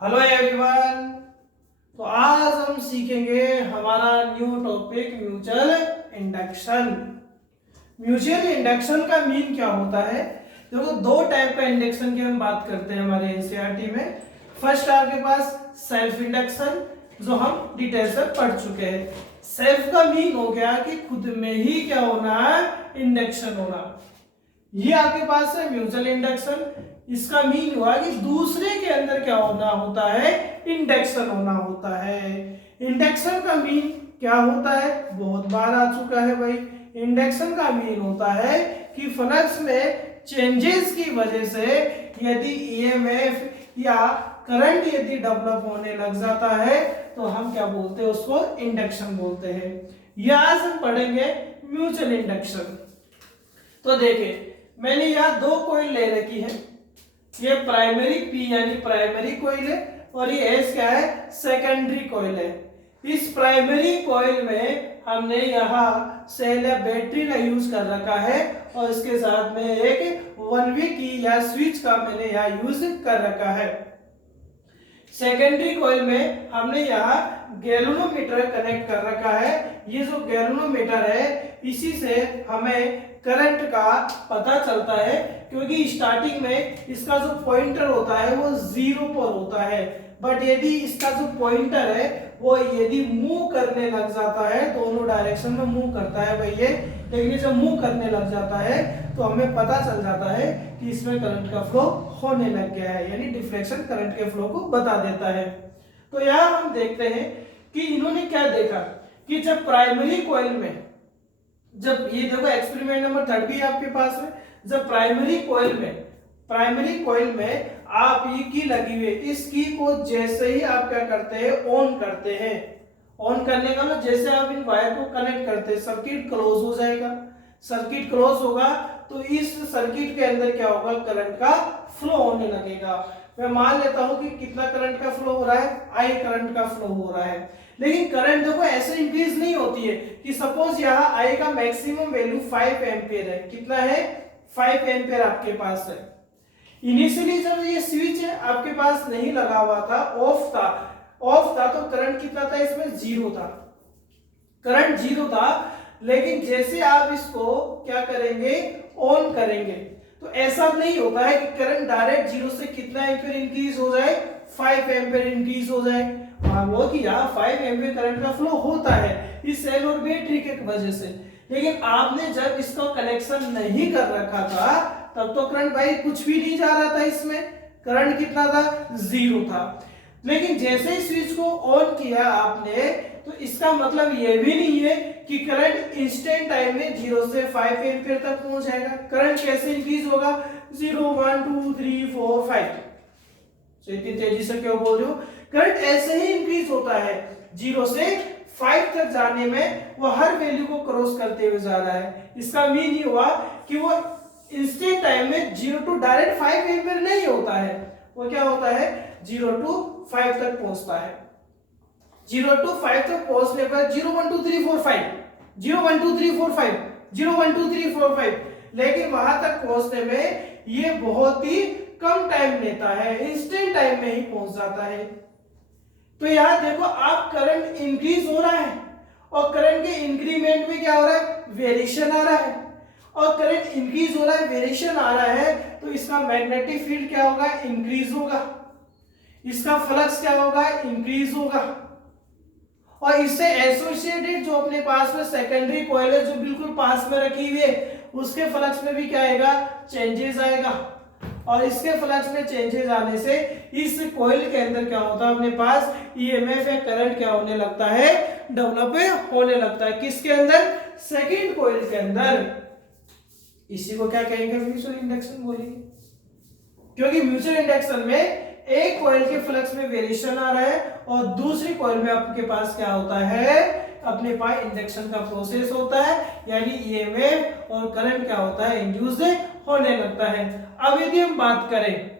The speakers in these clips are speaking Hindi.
Hello everyone. तो आज हम सीखेंगे हमारा new topic mutual induction. Mutual induction का मीन क्या होता है? देखो, दो टाइप का इंडक्शन की हम बात करते हैं हमारे एनसीईआरटी में। फर्स्ट आपके पास सेल्फ इंडक्शन, जो हम डिटेल से पढ़ चुके हैं। सेल्फ का मीन हो गया कि खुद में ही क्या होना है, इंडक्शन होना। ये आपके पास है म्यूचुअल इंडक्शन। इसका मीन हुआ कि दूसरे के अंदर क्या होना होता है, इंडक्शन होना होता है। इंडक्शन का मीन क्या होता है, बहुत बार आ चुका है भाई। इंडक्शन का मीन होता है कि फ्लक्स में चेंजेस की वजह से यदि ईएमएफ या करंट यदि डेवलप होने लग जाता है तो हम क्या बोलते हैं, उसको इंडक्शन बोलते हैं। यह आज हम पढ़ेंगे म्यूचुअल इंडक्शन। तो देखिए, मैंने यहाँ दो कॉइल ले रखी है। ये प्राइमरी पी यानी प्राइमरी कॉइल है और ये एस क्या है, सेकेंडरी कॉइल है। इस प्राइमरी कॉइल में हमने यहाँ सेल या बैटरी का यूज कर रखा है और इसके साथ में एक 1V की या स्विच का मैंने यहाँ यूज कर रखा है। सेकेंडरी कॉइल में हमने यहाँ गैल्वेनोमीटर कनेक्ट कर रखा है। ये जो गैल्वेनोमीटर है, इसी से हमें करंट का पता चलता है, क्योंकि स्टार्टिंग में इसका जो पॉइंटर होता है वो 0 पर होता है। बट यदि इसका जो पॉइंटर है वो यदि मूव करने लग जाता है, दोनों डायरेक्शन में मूव करता है भाई ये, लेकिन जब मूव करने लग जाता है तो हमें पता चल जाता है कि इसमें करंट का फ्लो होने लग गया है, यानी डिफ्लेक्शन करंट के फ्लो को बता देता है। तो यहाँ हम देखते हैं कि इन्होंने क्या देखा कि जब प्राइमरी कॉइल में, जब ये देखो एक्सपेरिमेंट नंबर 3 भी आपके पास है, जब प्राइमरी कॉइल में आप ये की लगी हुई, इस की को जैसे ही आप क्या करते हैं, ऑन करते हैं। ऑन करने का मतलब जैसे आप इन वायर को कनेक्ट करते हैं, सर्किट क्लोज हो जाएगा। सर्किट क्लोज होगा तो इस सर्किट के अंदर क्या होगा, करंट का फ्लो होने लगेगा। मैं मान लेता हूं कि कितना करंट का फ्लो हो रहा है, आई करंट का फ्लो हो रहा है। लेकिन करंट देखो ऐसे इंक्रीज नहीं होती है कि सपोज यहाँ आई का मैक्सिमम वैल्यू 5 एम्पियर है। कितना है, 5 एम्पियर आपके पास है। इनिशियली जब ये स्विच आपके पास नहीं लगा हुआ था, ऑफ था तो करंट कितना था, इसमें 0 था, करंट 0 था। लेकिन जैसे आप इसको क्या करेंगे, ऑन करेंगे, तो ऐसा नहीं होता है कि करंट डायरेक्ट 0 से कितना एम्पियर इंक्रीज हो जाए, 5 एम्पियर इंक्रीज हो जाए। मान लो कि यहाँ 5 एम्पियर करंट का फ्लो होता है इस सेल और बैटरी के वजह से। लेकिन आपने जब इसका कनेक्शन नहीं कर रखा था तब तो करंट भाई कुछ भी नहीं जा रहा था, इसमें करंट कितना था, 0 था। लेकिन जैसे ही स्विच को ऑन किया आपने, तो इसका मतलब ये भी नहीं है कि करंट इंस्टेंट टाइम में 0 से 5 एम्पियर तक पहुंच जाएगा। करंट कैसे इंक्रीज होगा, 0 1 2 3 4 5। तो इतनी तेजी से क्यों बोल रहे हो, करंट ऐसे ही इंक्रीज होता है, 0 से 5 तक जाने में वो हर वैल्यू को क्रॉस करते हुए जा रहा है। इसका मीन ये हुआ कि वो इंस्टेंट टाइम में 0 टू डायरेक्ट 5 एम्पियर नहीं होता है, वो क्या होता है, 0 टू 5 तक पहुंचता है। 0 टू 5 तक पहुंचने पर 0 1 2 3 4 5, 0 1 2 3 4 5, 0 1 2 3 4 5, लेकिन वहां तक पहुंचने में ये बहुत ही कम टाइम लेता है, इंस्टेंट टाइम में ही पहुंच जाता है। तो यहां देखो, आप करंट इंक्रीज हो रहा है और करंट के इंक्रीमेंट में क्या हो रहा है, वेरिएशन आ रहा है। और करंट इंक्रीज हो रहा है, वेरिएशन आ रहा है, तो इसका मैग्नेटिक फील्ड क्या होगा, इंक्रीज होगा। इसका फ्लक्स क्या होगा, इंक्रीज होगा। और इससे एसोसिएटेड जो अपने पास में सेकेंडरी कॉइल है, जो बिल्कुल पास में रखी हुई है, उसके फ्लक्स में भी क्या आएगा, चेंजेस आएगा। और इसके फ्लक्स में चेंजेस आने से इस कॉइल के अंदर क्या होता है, अपने पास ईएमएफ या करंट क्या होने लगता है, डेवलप होने लगता है। किसके अंदर, सेकंड कॉइल के अंदर। इसी को क्या कहेंगे, म्यूचुअल इंडक्शन बोलेंगे। क्योंकि म्यूचुअल इंडक्शन में एक कॉइल के फ्लक्स में वेरिएशन आ रहा है और दूसरी कॉइल में आपके पास क्या होता है, अपने पास इंडक्शन का प्रोसेस होता है, यानी ईएमएफ और करंट क्या होता है, इंड्यूस्ड होने लगता है। अब यदि हम बात करें,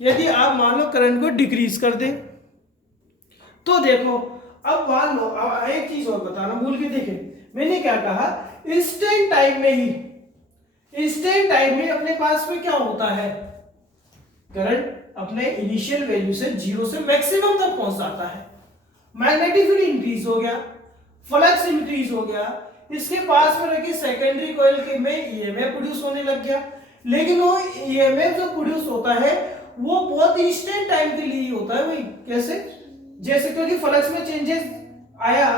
यदि आप मान लो करंट को डिक्रीज कर दें, तो देखो, अब मान लो, अब एक चीज और बताना भूल के देखें, मैंने क्या कहा, इंस्टेंट टाइम में अपने पास में क्या होता है, करंट अपने इनिशियल वैल्यू से 0 से मैक्सिमम तक पहुंच जाता है। मैग्नेटिक फील्ड इंक्रीज हो गया, फ्लक्स इंक्रीज हो गया, इसके पास में रखी सेकेंडरी कॉइल के में ईएमएफ प्रोड्यूस होने लग गया। लेकिन वो ईएमएफ जो प्रोड्यूस होता है वो बहुत इंस्टेंट टाइम के लिए ही होता है भाई। कैसे? जैसे क्योंकि फ्लक्स में चेंजेस आया,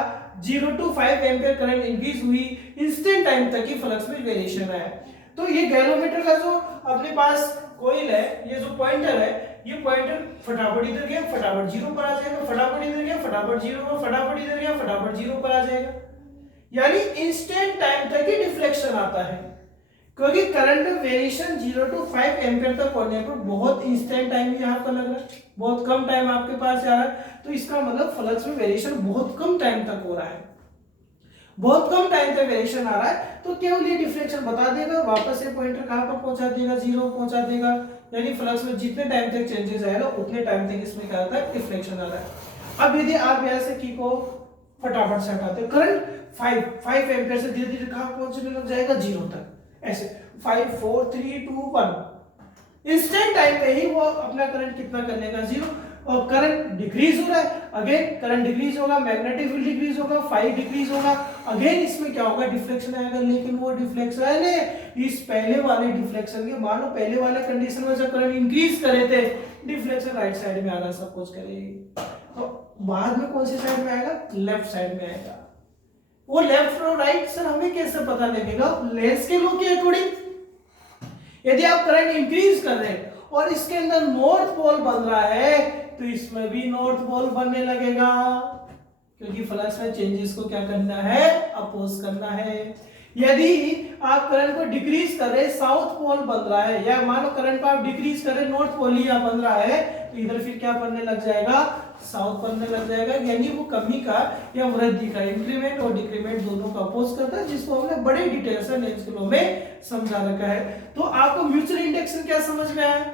0 to 5 एम्पीयर करंट इंक्रीज हुई, इंस्टेंट टाइम तक ही फ्लक्स में वेरिएशन आया। तो ये गैलोमीटर का जो अपने पास कॉइल है, ये जो पॉइंटर है, ये पॉइंटर फटाफट इधर गया फटाफट 0 पर आ जाएगा, फटाफट इधर गया फटाफट 0 पर, फटाफट इधर गया फटाफट 0 पर आ जाएगा। यानी इंस्टेंट टाइम तक ही डिफ्लेक्शन आता है, क्योंकि करंट वेरिएशन 0 to 5 एम्पीयर तक होने पर बहुत इंस्टेंट टाइम यहाँ पर लग रहा है, बहुत कम टाइम आपके पास आ रहा है। तो इसका मतलब फ्लक्स में वेरिएशन बहुत कम टाइम तक हो रहा है, बहुत कम टाइम तक वेरिएशन आ रहा है। तो केवल ये डिफ्लेक्शन बता देगा, वापस ये पॉइंटर कहां पर पहुंचा देगा, 0 पहुंचा देगा। यानी फ्लक्स में जितने टाइम तक चेंजेस आएगा उतने टाइम तक इसमें क्या आता है, डिफ्लेक्शन आ रहा है। अब यदि आप यहां से की को फटाफट से हटाते हो, करंट 5 एम्पीयर से धीरे धीरे कहां पहुंचने लग जाएगा, 0 तक। ऐसे 5 4 3 2 1 इंस्टेंट टाइम पे ही वो अपना करंट कितना कर लेगा, 0। और करंट डिक्रीज हो रहा है, अगेन करंट डिक्रीज होगा, मैग्नेटिक फील्ड डिक्रीज होगा, 5 डिक्रीज होगा, अगेन इसमें क्या होगा, डिफ्लेक्शन आएगा। लेकिन वो डिफ्लेक्शन इस पहले वाले डिफ्लेक्शन के, मान लो पहले वाले कंडीशन में जब करंट इंक्रीज करे थे, डिफ्लेक्शन राइट साइड में आ रहा, सपोज करें, तो बाद में कौन सी साइड में आएगा, लेफ्ट साइड में आएगा। वो लेफ्ट और राइट सर हमें कैसे पता लगेगा, लेंस के लॉ के अकॉर्डिंग। यदि आप करंट इंक्रीज कर रहे हैं और इसके अंदर नॉर्थ पोल बन रहा है, तो इसमें भी नॉर्थ पोल बनने लगेगा, क्योंकि फ्लक्स में चेंजेस को क्या करना है, अपोज करना है। यदि आप करंट को डिक्रीज कर रहे, साउथ पोल बन रहा है, या मानो करंट को आप डिक्रीज कर रहे, नॉर्थ पोल ही बन रहा है, तो इधर फिर क्या बनने लग जाएगा, साउथ बनने लग जाएगा। यानी वो कमी का या वृद्धि का, इंक्रीमेंट और डिक्रीमेंट दोनों का अपोज करता है, जिसको हमने बड़े डिटेल से लेंस के लॉ में समझा रखा है। तो आपको म्यूचुअल इंडक्शन क्या समझ में आया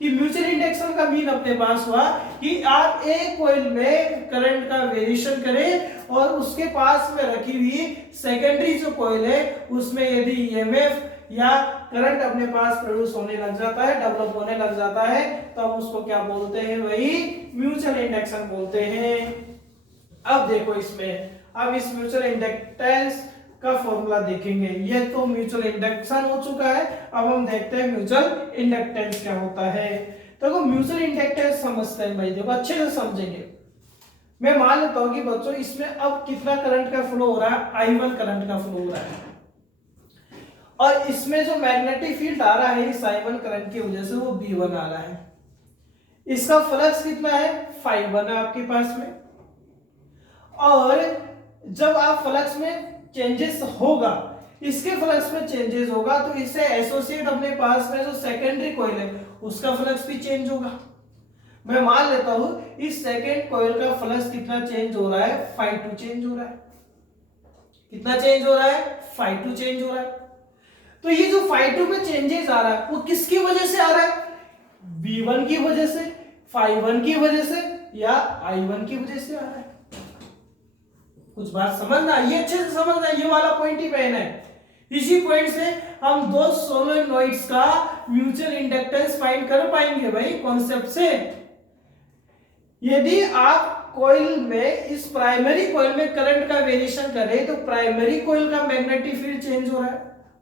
कि म्यूचुअल इंडक्शन का मीन अपने पास हुआ कि आप एक कॉइल में करंट का वेरिएशन करें और उसके पास में रखी हुई सेकेंडरी जो कॉइल है उसमें यदि ईएमएफ या करंट अपने पास प्रोड्यूस होने लग जाता है, डेवलप होने लग जाता है, तो हम उसको क्या बोलते हैं, वही म्यूचुअल इंडक्शन बोलते हैं। अब देखो इसमें, अब इस म्यूचुअल इंडक्टेंस का फॉर्मूला देखेंगे। ये तो म्यूचुअल इंडक्शन हो चुका है, अब हम देखते हैं म्यूचुअल इंडक्टेंस क्या होता है। तो म्यूचुअल इंडक्टेंस समझते हैं भाई, देखो अच्छे से समझेंगे। मैं मान लेता हूं कि बच्चों इसमें अब कितना करंट का फ्लो हो रहा है, I1 करंट का फ्लो हो रहा है, और इसमें जो मैग्नेटिक फील्ड आ रहा है इस I1 करंट की वजह से वो B1 आ रहा है। इसका फ्लक्स कितना है, 5 है आपके पास में। और जब आप फ्लक्स में चेंजेस होगा, इसके फ्लक्स में चेंजेस होगा, तो इससे एसोसिएट अपने पास में जो सेकेंडरी कॉइल है उसका फ्लक्स भी चेंज होगा। मैं मान लेता हूं इस सेकेंड कॉइल का फ्लक्स कितना चेंज हो रहा है, 5 चेंज हो रहा है। कितना चेंज हो रहा है, 5 चेंज हो रहा है। तो ये जो 5 में चेंजेस आ रहा है वो किसकी वजह से आ रहा है, B1 की वजह से, 5 की वजह से, या I1 की वजह से आ रहा है। कुछ बात समझना, ये अच्छे से समझना, ये वाला पॉइंट ही पहना है। इसी पॉइंट से हम दो सोलेनोइड्स का म्यूचुअल इंडक्टेंस फाइंड कर पाएंगे भाई, कॉन्सेप्ट से। यदि आप कॉइल में, इस प्राइमरी कॉइल में करंट का वेरिएशन करें, तो प्राइमरी कॉइल का मैग्नेटिक फील्ड चेंज हो रहा है,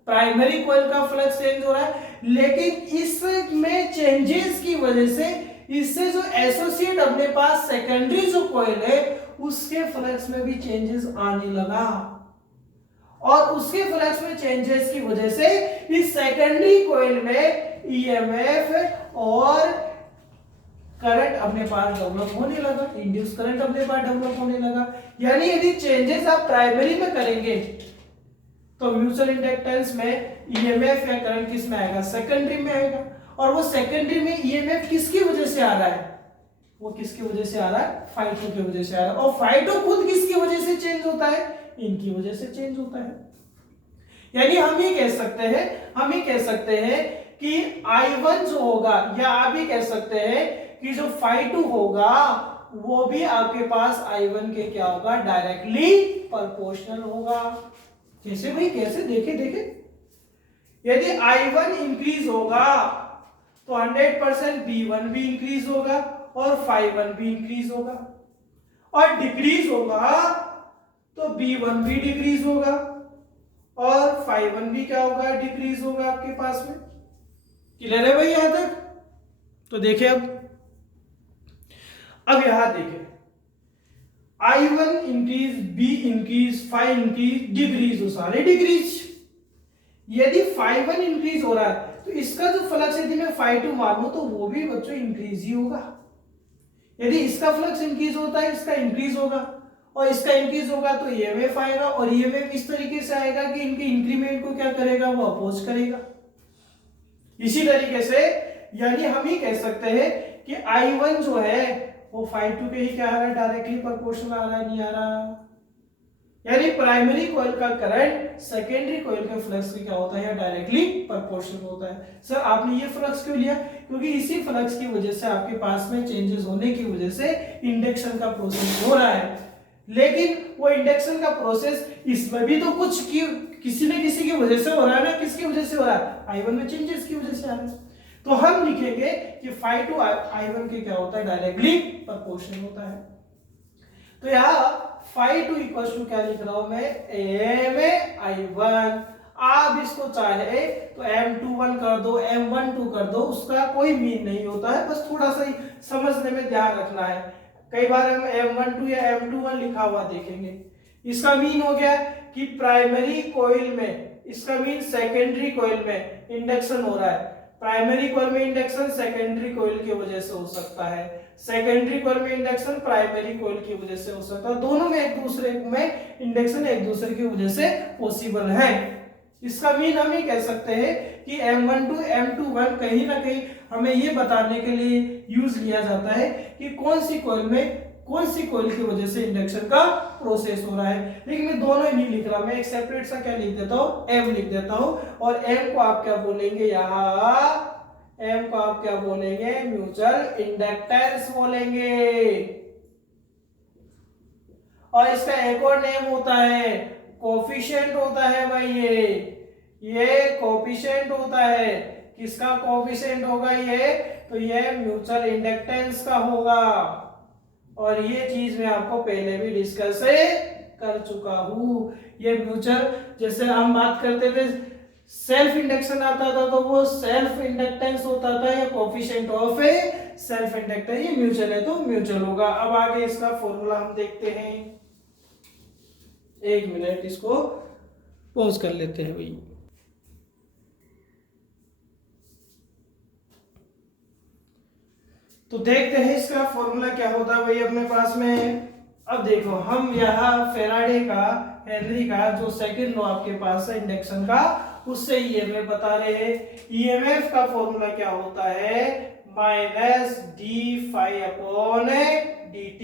प्राइमरी कॉइल का फ्लक्स चेंज हो रहा है, लेकिन इसमें चेंजेस की वजह से इससे जो एसोसिएट अपने पास सेकेंडरी जो कॉइल है उसके फ्लक्स में भी चेंजेस आने लगा, और उसके फ्लक्स में चेंजेस की वजह से इस सेकेंडरी कॉइल में ईएमएफ और करंट अपने पास डेवलप होने लगा, इंड्यूस करंट अपने पास डेवलप होने लगा। यानी यदि चेंजेस आप प्राइमरी में करेंगे तो म्यूचुअल इंडक्टेंस में ईएमएफ या करंट किस में आएगा, सेकेंडरी में आएगा। और वो सेकेंडरी में ईएमएफ किसकी वजह से आ रहा है, वो किसकी वजह से आ रहा है, फाइटो की वजह से आ रहा है। और फाइटो खुद किसकी वजह से चेंज होता है, इनकी वजह से चेंज होता है। यानी हम ये कह सकते हैं कि I1 जो होगा, या आप ये कह सकते हैं कि जो फाइटो होगा वो भी आपके पास I1 के क्या होगा, डायरेक्टली प्रोपोर्शनल होगा। कैसे भाई, कैसे, देखे यदि I1 इंक्रीज होगा तो तो 100% B1 भी इंक्रीज होगा और phi1 भी इंक्रीज होगा, और डिक्रीज होगा तो B1 भी डिक्रीज होगा और phi1 भी क्या होगा, डिक्रीज होगा आपके पास में। क्लियर है भाई यहां तक? तो देखिए अब यहां देखिए I1 increase, B increase, phi increase, decrease, हो सारे डिक्रीज। यदि phi1 इंक्रीज हो रहा है तो इसका जो फ्लक्स यदि मैं phi2 मानूं तो वो भी बच्चों इंक्रीज ही होगा। यदि इसका फ्लक्स इंक्रीज होता है इसका इंक्रीज होगा, और इसका इंक्रीज होगा तो ईएमएफ आएगा, और ईएमएफ इस तरीके से आएगा कि इनके इंक्रीमेंट को क्या करेगा, वो अपोज करेगा। इसी तरीके से यानी हम ही कह सकते हैं कि I1 जो है वो phi2 के ही क्या आ रहा है, डायरेक्टली प्रोपोर्शनल आ रहा है, नहीं आ रहा। यानी प्राइमरी कॉइल का करंट सेकेंडरी कॉइल के फ्लक्स की क्या होता है, डायरेक्टली प्रोपोर्शनल होता है। सर आपने ये फ्लक्स क्यों लिया? क्योंकि इसी फ्लक्स की वजह से आपके पास में चेंजेस होने की वजह से इंडक्शन का प्रोसेस हो रहा है। लेकिन वो इंडक्शन का प्रोसेस इसमें भी तो कुछ किसी न किसी की वजह से हो रहा है ना। किसकी वजह से हो रहा है? I1 में चेंजेस की वजह से आ रहा है। तो हम लिखेंगे कि phi2 I1 के क्या होता है, डायरेक्टली प्रोपोर्शनल होता है। तो यहाँ phi2 इक्वल टू क्या लिख रहा हूं मैं, M/I1। आप इसको चाहे तो M21 कर दो, M12 कर दो, उसका कोई मीन नहीं होता है, बस थोड़ा सा ही समझने में ध्यान रखना है। कई बार हम M12 या M21 लिखा हुआ देखेंगे। इसका मीन हो गया कि प्राइमरी कॉइल में, इसका मीन सेकेंडरी कॉइल में इंडक्शन हो रहा है। प्राइमरी कॉइल में इंडक्शन सेकेंडरी कॉइल की वजह से हो सकता है, सेकेंडरी कॉइल में इंडक्शन प्राइमरी कॉइल की वजह से हो सकता है। दोनों में एक दूसरे में इंडक्शन एक दूसरे की वजह से पॉसिबल है। इसका मीन हम ये कह सकते हैं कि M12 M21 कहीं ना कहीं हमें ये बताने के लिए यूज लिया जाता है कि कौन सी कॉइल में कौन सी कॉइल की वजह से इंडक्शन का प्रोसेस हो रहा है। लेकिन मैं दोनों ही नहीं लिख रहा, मैं एक सेपरेट सा क्या लिख देता हूँ, M लिख देता हूँ। और M को आप क्या बोलेंगे, यहाँ M को आप क्या बोलेंगे, म्यूचुअल इंडक्टेंस बोलेंगे। और इसका एक और नेम होता है कोफिशिएंट होता है भाई, ये कोफिशिएंट होता है। किसका कोफिशिएंट होगा ये, तो ये म्यूचुअल इंडक्टेंस का होगा। और ये चीज मैं आपको पहले भी डिस्कस कर चुका हूं। ये म्यूचुअल, जैसे हम बात करते थे सेल्फ इंडक्शन आता था तो वो सेल्फ इंडक्टेंस होता था, या coefficient of A self inductance. ये म्यूचुअल है तो म्यूचुअल होगा। अब आगे इसका फॉर्मूला हम देखते हैं। एक मिनट इसको पॉज कर लेते हैं भाई। तो देखते हैं इसका फॉर्मूला क्या होता है भाई अपने पास में। अब देखो हम यहाँ फेराडे का, हेनरी का जो सेकंड लॉ आपके पास है इंडक्शन का, उससे ईएमएफ बता रहे हैं। ईएमएफ का फॉर्मूला क्या होता है, minus d phi upon dt।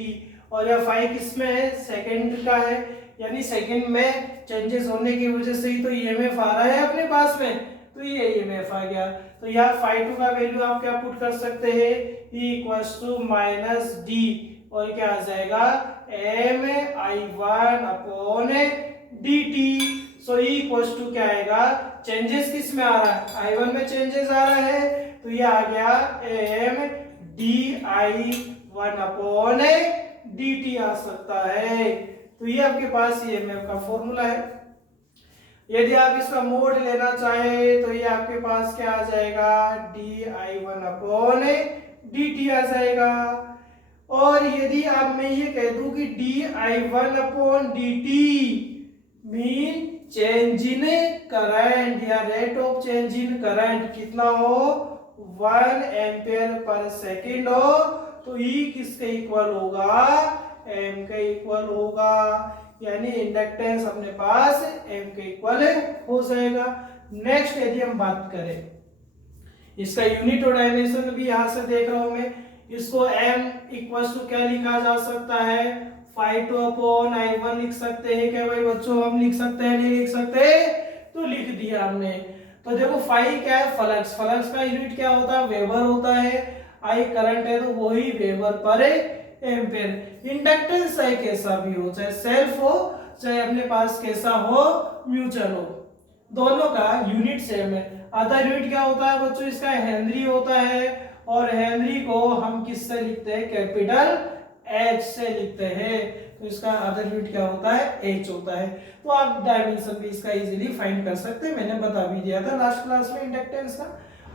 और यह फाई किसमें है, सेकंड का है, यानी सेकंड में चेंजेस होने की वजह से ही तो ईएमएफ आ रहा है अपने पास में, तो ये ईएमएफ आ गया। तो यहाँ phi2 का वैल्यू आप क्या पुट कर सकते हैं, E equals to minus d, और क्या आ जाएगा M/I1 upon dt। So E equals to क्या आएगा, चेंजेस किस में आ रहा है, I1 में चेंजेस आ रहा है, तो ये आ गया MdI1 अपॉन dt आ सकता है। तो ये आपके पास ईएमएफ का फॉर्मूला है। यदि आप इसका मोड लेना चाहे तो ये आपके पास क्या आ जाएगा, dI1 अपॉन dt आ जाएगा। और यदि आप मैं ये कह दूं कि dI1 upon dt mean change in current या rate of change in current कितना हो, 1 एम्पियर पर सेकेंड हो, तो E किसके इक्वल होगा, M के इक्वल होगा। यानी इंडक्टेंस अपने पास M के इक्वल हो जाएगा। नेक्स्ट यदि हम बात करें इसका यूनिट और डायमेंशन भी यहां से देख रहा हूं मैं, इसको M इक्वल्स टू क्या लिखा जा सकता है, phi2 अपॉन I1 लिख सकते हैं क्या भाई बच्चों, हम लिख सकते हैं नहीं लिख सकते, तो लिख दिया हमने। तो देखो फाई क्या है, फ्लक्स, फ्लक्स का यूनिट क्या होता है, वेबर होता है। I करंट है तो वही वेबर पर एम्पियर। इंडक्टेंस चाहे कैसा भी हो, चाहे सेल्फ हो चाहे अपने पास कैसा हो म्यूचुअल हो, दोनों का यूनिट सेम है। आधा यूनिट क्या होता है बच्चों इसका, हेनरी होता है, और हेनरी को हम किससे लिखते हैं, कैपिटल एच से लिखते हैं, तो इसका आधा यूनिट क्या होता है, एच होता है। तो आप डायमेंशन भी इसका इजीली फाइंड कर सकते हैं, मैंने बता भी दिया था लास्ट क्लास में इंडक्टेंस का।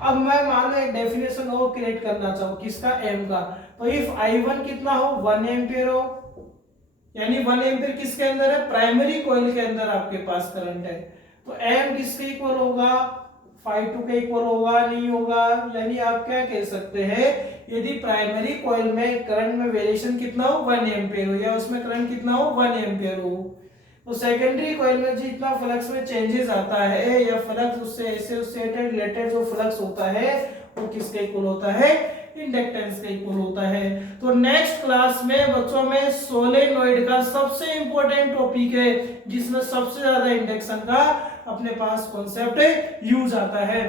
अब मैं मान लो एक डेफिनेशन और क्रिएट करना चाहूँ किसका, एम का, तो इफ I1 कितना हो, 1 एम्पियर हो, यानी 1 एम्पियर किसके अंदर है, प्राइमरी कॉइल के अंदर आपके पास करंट है, तो एम किसके इक्वल होगा, phi2 के इक्वल होगा, नहीं होगा, यानी आप क्या कह सकते हैं, यदि प्राइमरी कॉइल में करंट में वेरिएशन कितना हो, 1 एम्पियर हो, या उसमें करंट कितना हो, 1 एम्पियर हो, तो सेकेंडरी कॉइल में जितना फ्लक्स में चेंजेस आता है, या फ्लक्स उससे एसोसिएटेड रिलेटेड जो फ्लक्स होता है वो किसके इक्वल होता है, इंडक्टेंस के इक्वल होता है। तो नेक्स्ट क्लास में बच्चों में सोलेनोइड का सबसे इंपॉर्टेंट टॉपिक है, जिसमें सबसे ज्यादा इंडक्शन का अपने पास कॉन्सेप्ट यूज आता है।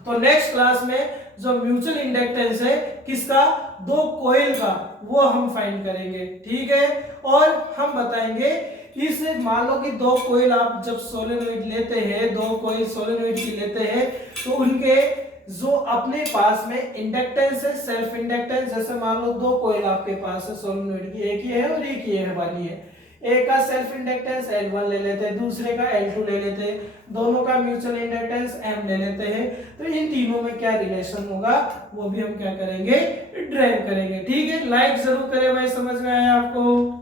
तो नेक्स्ट क्लास में जो म्यूचुअल इंडक्टेंस है किसका, दो कॉइल का, वो हम फाइंड करेंगे, ठीक है। और हम बताएंगे इस, मान लो कि दो कॉइल आप जब सोलेनोइड लेते हैं, दो कॉइल सोलेनोइड की लेते हैं, तो उनके जो अपने पास में इंडक्टेंस है, सेल्फ इंडक्टेंस, जैसे मान लो दो कॉइल आपके पास है सोलेनोइड की, एक ही है और एक ही है वाली है, एक का सेल्फ इंडक्टेंस L1 ले लेते हैं, दूसरे का L2 ले लेते हैं, दोनों का म्यूचुअल इंडक्टेंस M ले लेते हैं, तो इन तीनों में क्या रिलेशन होगा वो भी हम क्या करेंगे, ड्राइव करेंगे, ठीक है। लाइक जरूर करें भाई, समझ में आया आपको।